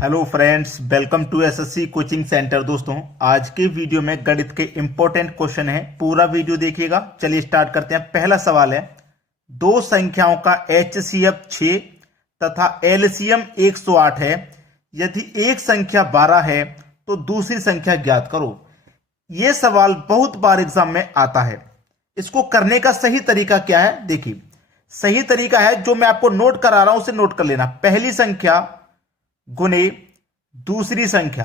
Hello friends, welcome to SSC coaching centre. दोस्तों, आज के वीडियो में गणित के इंपॉर्टेंट क्वेश्चन है, पूरा वीडियो देखिएगा। चलिए स्टार्ट करते हैं। पहला सवाल है, दो संख्याओं का एचसीएफ 6 तथा एलसीएम 108 है। यदि एक संख्या 12 है तो दूसरी संख्या ज्ञात करो। यह सवाल बहुत बार एग्जाम में आता है। इसको करने का सही तरीका क्या है? देखिए, सही तरीका है जो मैं आपको नोट करा रहा हूं, उसे नोट कर लेना। पहली संख्या गुने दूसरी संख्या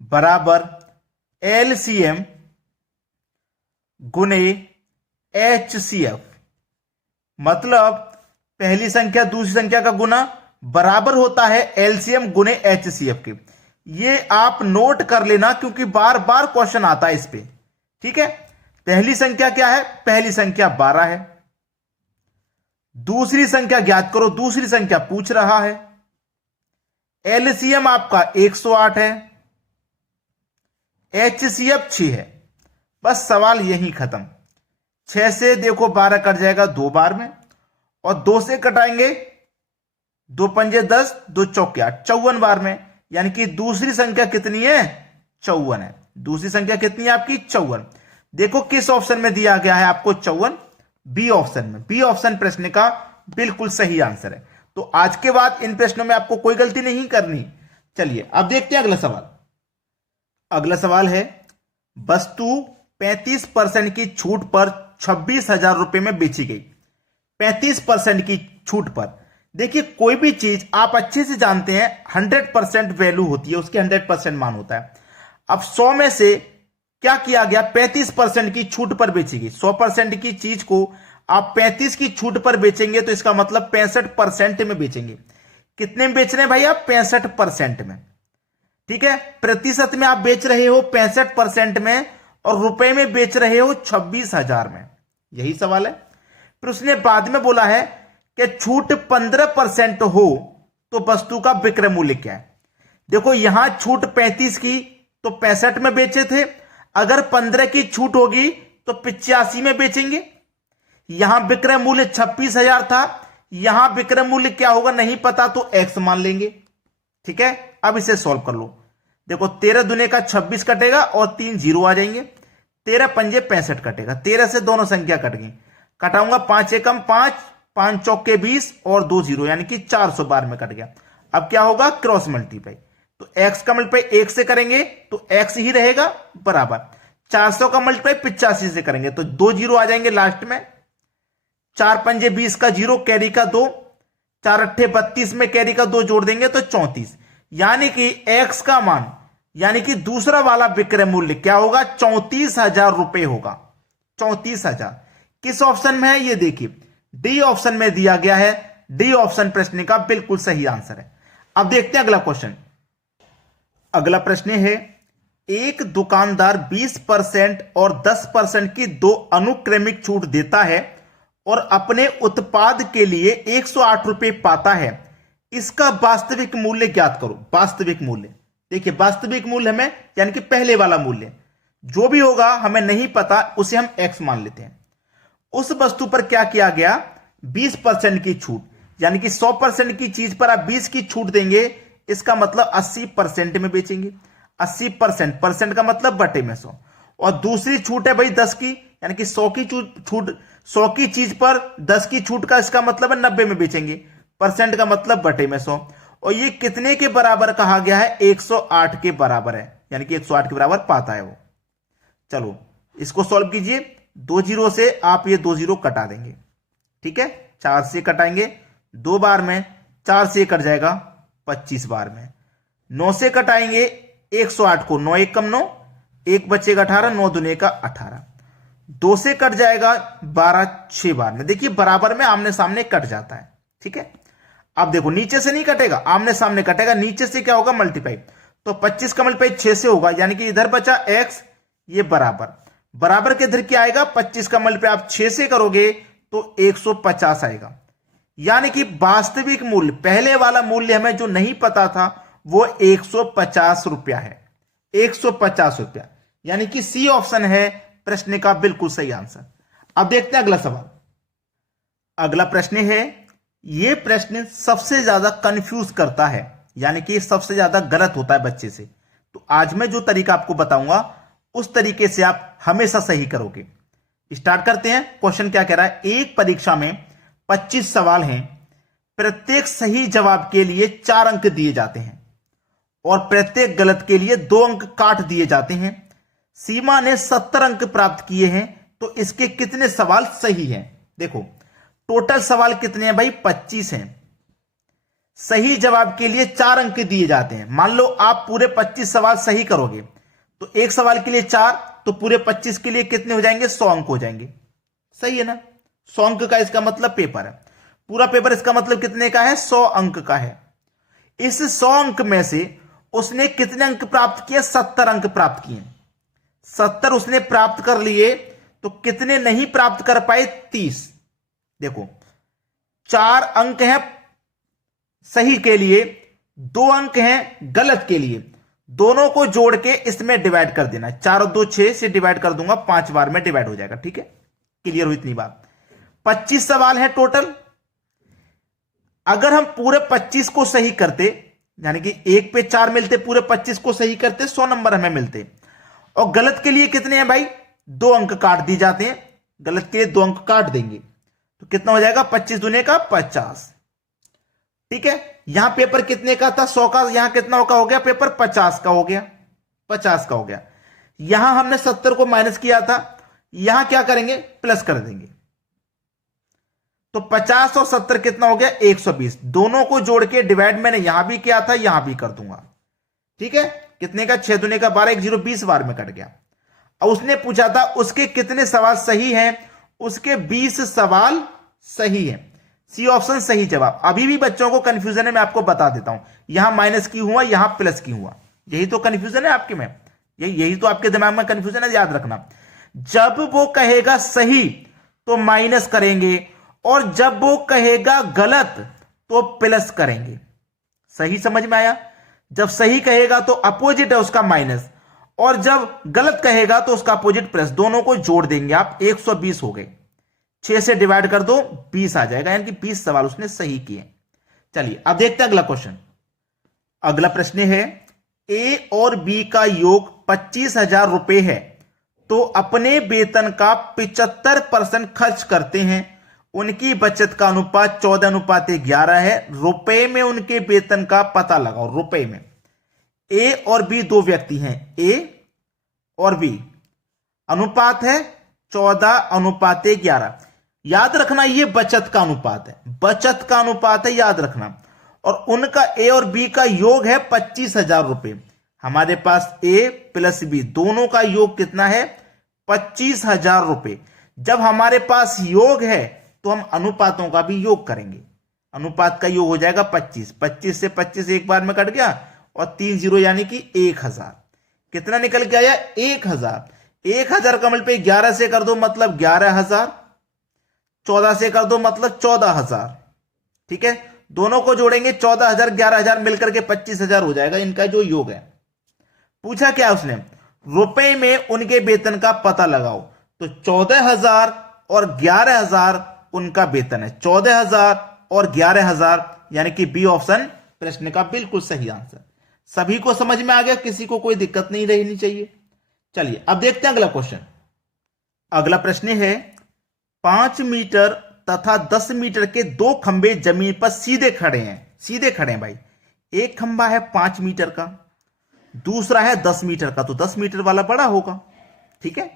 बराबर एलसीएम गुने एचसीएफ। मतलब पहली संख्या दूसरी संख्या का गुना बराबर होता है एलसीएम गुने एचसीएफ के। ये आप नोट कर लेना क्योंकि बार बार क्वेश्चन आता है इस पे। ठीक है, पहली संख्या क्या है? पहली संख्या 12 है। दूसरी संख्या ज्ञात करो। दूसरी संख्या पूछ रहा है। एलसीएम आपका 108 है, एचसीएफ 6 है। बस सवाल यही खत्म। 6 से देखो 12 कट जाएगा 2 बार में, और 2 से कटाएंगे 2 पंजे 10, 2 चौके 8, 54 बार में। यानी कि दूसरी संख्या कितनी है? 54 है। दूसरी संख्या कितनी है आपकी? 54। देखो किस ऑप्शन में दिया गया है आपको 54? बी ऑप्शन में। बी ऑप्शन प्रश्न का बिल्कुल सही आंसर है। तो आज के बाद इन प्रश्नों में आपको कोई गलती नहीं करनी। चलिए अब देखते हैं अगला सवाल। अगला सवाल है, वस्तु 35% की छूट पर 26,000 रुपए में बेची गई। 35% की छूट पर। देखिए, कोई भी चीज आप अच्छे से जानते हैं 100% वैल्यू होती है, उसकी 100% मान होता है। अब 100 में से क्या किया गया? 35% की छूट पर बेची गई। 100% की चीज को आप 35 की छूट पर बेचेंगे तो इसका मतलब 65% में बेचेंगे। कितने में बेच रहे हैं भाई आप? 65% में। ठीक है, प्रतिशत में आप बेच रहे हो 65% में, और रुपए में बेच रहे हो 26,000 में। यही सवाल है। फिर उसने बाद में बोला है कि छूट 15% हो तो वस्तु का विक्रय मूल्य क्या है। देखो, यहां छूट 35 की तो 65 में बेचे थे। अगर 15 की छूट होगी तो 85 में बेचेंगे। यहां विक्रय मूल्य 26,000 था, यहां विक्रय मूल्य क्या होगा नहीं पता, तो एक्स मान लेंगे। ठीक है, अब इसे सॉल्व कर लो। देखो, 13 दुने का 26 कटेगा और 3 जीरो आ जाएंगे। 13 पंजे 65 कटेगा। 13 से दोनों संख्या कट गई। कटाऊंगा 5 एकम 5, 5 चौके 20 और 2 जीरो, यानी कि 400 बार में कट गया। अब क्या होगा? Cross multiply. तो एक्स का मल्टीप्लाई 1 से करेंगे तो एक्स ही रहेगा बराबर। 400 का मल्टीप्लाई 85 से करेंगे तो 2 जीरो आ जाएंगे लास्ट में। 4 पंजे 20 का 0, कैरी का 2, 4 अट्ठे 32 में कैरी का 2 जोड़ देंगे तो 34। यानी कि एक्स का मान, यानी कि दूसरा वाला विक्रय मूल्य क्या होगा? 34,000 रुपए होगा। 34,000 किस ऑप्शन में है? ये देखिए, डी ऑप्शन में दिया गया है। डी ऑप्शन प्रश्न का बिल्कुल सही आंसर है। अब देखते हैं अगला क्वेश्चन। अगला प्रश्न है, एक दुकानदार 20% और 10% की दो अनुक्रमिक छूट देता है और अपने उत्पाद के लिए 108 रुपए पाता है। इसका वास्तविक मूल्य ज्ञात करो। वास्तविक मूल्य, देखिए वास्तविक मूल्य हमें, यानी कि पहले वाला मूल्य जो भी होगा हमें नहीं पता, उसे हम एक्स मान लेते हैं। उस वस्तु पर क्या किया गया? 20% की छूट, यानी कि 100% की चीज पर आप 20 की छूट देंगे। इसका मतलब 80% में बेचेंगे। 80% परसेंट का मतलब बटे में 100। और दूसरी छूट है भाई 10 की, यानी कि 100 की छूट 100 की चीज पर 10 की छूट का इसका मतलब है 90 में बेचेंगे। परसेंट का मतलब बटे में 100। और ये कितने के बराबर कहा गया है? 108 के बराबर है, यानी कि 108 के बराबर पाता है वो। चलो इसको सॉल्व कीजिए। 2 जीरो से आप ये 2 जीरो कटा देंगे। ठीक है, 4 से कटाएंगे 2 बार में, 4 से कट जाएगा 25 बार में। 9 से कटाएंगे 108 को, 9 एकम 9, 1 बचेगा 18, 9 दुने का 18। 2 से कट जाएगा 12 6 बार में। देखिए बराबर में आमने सामने कट जाता है। ठीक है, अब देखो नीचे से नहीं कटेगा, आमने सामने कटेगा। नीचे से क्या होगा? मल्टीप्लाई। तो 25 का मल्टीप्लाई 6 से होगा, यानी कि इधर बचा एक्स, ये बराबर। बराबर के इधर क्या आएगा? 25 का मल्टीप्लाई आप 6 से करोगे तो 150 आएगा। यानी कि वास्तविक मूल्य, पहले वाला मूल्य हमें जो नहीं पता था, वो 150 रुपया है। 150 रुपया, यानी कि सी ऑप्शन है प्रश्न का बिल्कुल सही आंसर। अब देखते हैं अगला सवाल। अगला प्रश्न है, यह प्रश्न सबसे ज्यादा कंफ्यूज करता है। यानी कि सबसे ज्यादा गलत होता है बच्चे से। तो आज मैं जो तरीका आपको बताऊंगा उस तरीके से आप हमेशा सही करोगे। स्टार्ट करते हैं। क्वेश्चन क्या कह रहा है, एक परीक्षा में 25 सवाल हैं, प्रत्येक सही जवाब के लिए 4 अंक दिए जाते हैं और प्रत्येक गलत के लिए 2 अंक काट दिए जाते हैं। सीमा ने 70 अंक प्राप्त किए हैं, तो इसके कितने सवाल सही हैं? देखो टोटल सवाल कितने हैं भाई, 25 हैं। सही जवाब के लिए 4 अंक दिए जाते हैं। मान लो आप पूरे 25 सवाल सही करोगे तो एक सवाल के लिए 4, तो पूरे 25 के लिए कितने हो जाएंगे, 100 अंक हो जाएंगे। सही है ना? 100 अंक का इसका मतलब पेपर है, पूरा पेपर इसका मतलब कितने का है, 100 अंक का है। इस 100 अंक में से उसने कितने अंक प्राप्त किए, 70 अंक प्राप्त किए। 70 उसने प्राप्त कर लिए, तो कितने नहीं प्राप्त कर पाए, 30। देखो 4 अंक हैं सही के लिए, 2 अंक हैं गलत के लिए, दोनों को जोड़ के इसमें डिवाइड कर देना। 4 और 2 6 से डिवाइड कर दूंगा, 5 बार में डिवाइड हो जाएगा। ठीक है, क्लियर हुई इतनी बात। 25 सवाल है टोटल। अगर हम पूरे 25 को सही करते, यानी कि 1 पे 4 मिलते, पूरे 25 को सही करते 100 नंबर हमें मिलते। और गलत के लिए कितने हैं भाई, 2 अंक काट दिए जाते हैं। गलत के लिए 2 अंक काट देंगे तो कितना हो जाएगा, 25 दूने का 50। ठीक है, यहां पेपर कितने का था, 100 का, यहां कितना का हो गया पेपर, 50 का हो गया। 50 का हो गया। यहां हमने 70 को माइनस किया था, यहां क्या करेंगे, प्लस कर देंगे। तो 50 और 70 कितना हो गया, 120। दोनों को जोड़ के डिवाइड मैंने यहां भी किया था, यहां भी कर दूंगा। ठीक है, कितने का, 6 दूने का 12, 1 0 20 बार में कट गया। अब उसने पूछा था उसके कितने सवाल सही हैं, उसके 20 सवाल सही हैं। सी ऑप्शन सही जवाब। अभी भी बच्चों को कंफ्यूजन है, मैं आपको बता देता हूं। यहां माइनस क्यों हुआ, यहां प्लस क्यों हुआ, यही तो कंफ्यूजन है आपके में, यही तो आपके दिमाग में कंफ्यूजन है। याद रखना, जब वो कहेगा सही तो माइनस करेंगे, और जब वो कहेगा गलत तो प्लस करेंगे। सही समझ में आया? जब सही कहेगा तो अपोजिट है उसका माइनस, और जब गलत कहेगा तो उसका अपोजिट प्लस। दोनों को जोड़ देंगे आप, 120 हो गए। 6 से डिवाइड कर दो, 20 आ जाएगा, यानी कि 20 सवाल उसने सही किए। चलिए अब देखते हैं अगला क्वेश्चन। अगला प्रश्न है, ए और बी का योग 25,000 रुपए है, तो अपने वेतन का 75% खर्च करते हैं। उनकी बचत का अनुपात 14:11 है। रुपए में उनके वेतन का पता लगाओ। रुपए में ए और बी 2 व्यक्ति हैं, ए और बी। अनुपात है 14:11। याद रखना ये बचत का अनुपात है, बचत का अनुपात है, याद रखना। और उनका ए और बी का योग है 25,000 रुपए। हमारे पास ए प्लस बी दोनों का योग कितना है, 25,000 रुपए। जब हमारे पास योग है तो हम अनुपातों का भी योग करेंगे। अनुपात का योग हो जाएगा 25। 25 से 25 एक बार में कट गया, और 3 0 यानी कि 1000। कितना निकल के आया, 1000। 1000 का मल्टीप्लाई 11 से कर दो मतलब 11,000, 14 से कर दो मतलब 14,000। ठीक है, दोनों को जोड़ेंगे 14,000 11,000 मिलकर के 25,000 हो जाएगा इनका जो योग है। पूछा क्या उसने, रुपए में उनके वेतन का पता लगाओ। तो 14,000 और 11,000 उनका वेतन है। 14,000 और 11,000 यानी कि बी ऑप्शन प्रश्न का बिल्कुल सही आंसर। सभी को समझ में आ गया, किसी को कोई दिक्कत नहीं रहनी चाहिए। चलिए अब देखते हैं अगला क्वेश्चन। अगला प्रश्न है, 5 मीटर तथा 10 मीटर के 2 खंबे जमीन पर सीधे खड़े हैं। सीधे खड़े हैं भाई। एक खंबा है 5 मीटर का, दूसरा है 10 मीटर का, तो 10 मीटर वाला बड़ा होगा। ठीक है,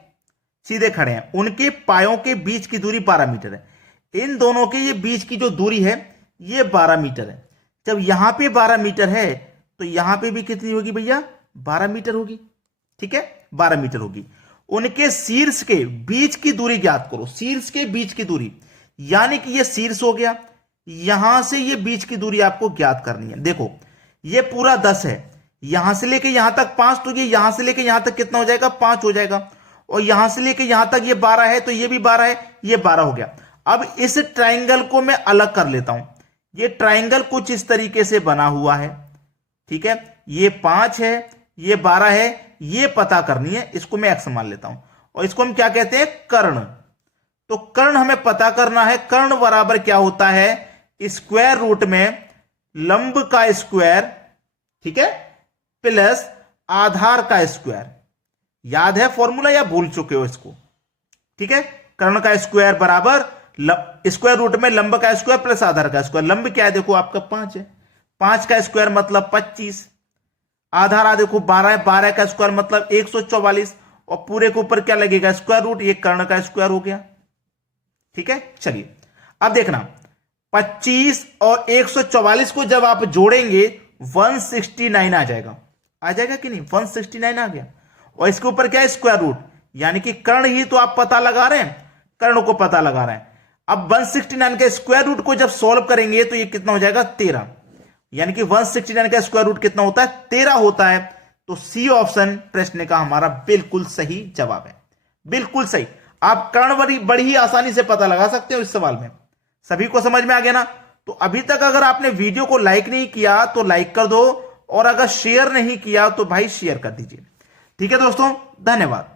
सीधे खड़े हैं। उनके पायों के बीच की दूरी 12 मीटर है। इन दोनों के ये बीच की जो दूरी है ये 12 मीटर है। जब यहां पे 12 मीटर है तो यहां पे भी कितनी होगी भैया, 12 मीटर होगी। ठीक है, 12 मीटर होगी। उनके शीर्ष के बीच की दूरी ज्ञात करो। शीर्ष के बीच की दूरी, यानी कि ये शीर्ष हो गया, यहां से ये बीच की दूरी आपको ज्ञात करनी है। देखो ये पूरा 10 है, यहां से लेके यहां तक 5, तो ये यहां से लेके यहां तक कितना हो जाएगा, 5 हो जाएगा। और यहां से लेके यहां तक ये 12 है, तो ये भी 12 है, ये 12 हो गया। अब इस ट्राइंगल को मैं अलग कर लेता हूं। ये ट्राइंगल कुछ इस तरीके से बना हुआ है। ठीक है, ये 5 है, ये 12 है, ये पता करनी है। इसको मैं एक्स मान लेता हूं, और इसको हम क्या कहते हैं, कर्ण। तो कर्ण हमें पता करना है। कर्ण बराबर क्या होता है, स्क्वायर रूट में लंब का स्क्वायर ठीक है, प्लस आधार का स्क्वायर। याद है फॉर्मूला या भूल चुके हो इसको? ठीक है, कर्ण का स्क्वायर बराबर स्क्वायर रूट में लंब का स्क्वायर प्लस आधार का स्क्वायर। लंब क्या है देखो आपका 5 है, 5 का स्क्वायर मतलब 25, आधार आ देखो 12 है, 12 का स्क्वायर मतलब 144, और पूरे के ऊपर क्या लगेगा स्क्वायर रूट, ये कर्ण का स्क्वायर हो गया। ठीक है, चलिए अब देखना 25 और 144 को जब आप जोड़ेंगे 169 आ जाएगा कि नहीं? 169 आ गया, और इसके ऊपर क्या है स्क्वायर रूट, यानी कि कर्ण ही तो आप पता लगा रहे हैं, कर्ण को पता लगा रहे हैं। अब 169 के स्क्वायर रूट को जब सॉल्व करेंगे तो ये कितना हो जाएगा 13, यानी कि 169 का स्क्वायर रूट कितना होता है 13 होता है। तो सी ऑप्शन प्रश्न का हमारा बिल्कुल सही जवाब है, बिल्कुल सही। आप कर्ण बड़ी ही आसानी से पता लगा सकते हो इस सवाल में। सभी को समझ में आ गया ना? तो अभी तक अगर आपने वीडियो को लाइक नहीं किया तो लाइक कर दो, और अगर शेयर नहीं किया तो भाई शेयर कर दीजिए। ठीक है दोस्तों, धन्यवाद।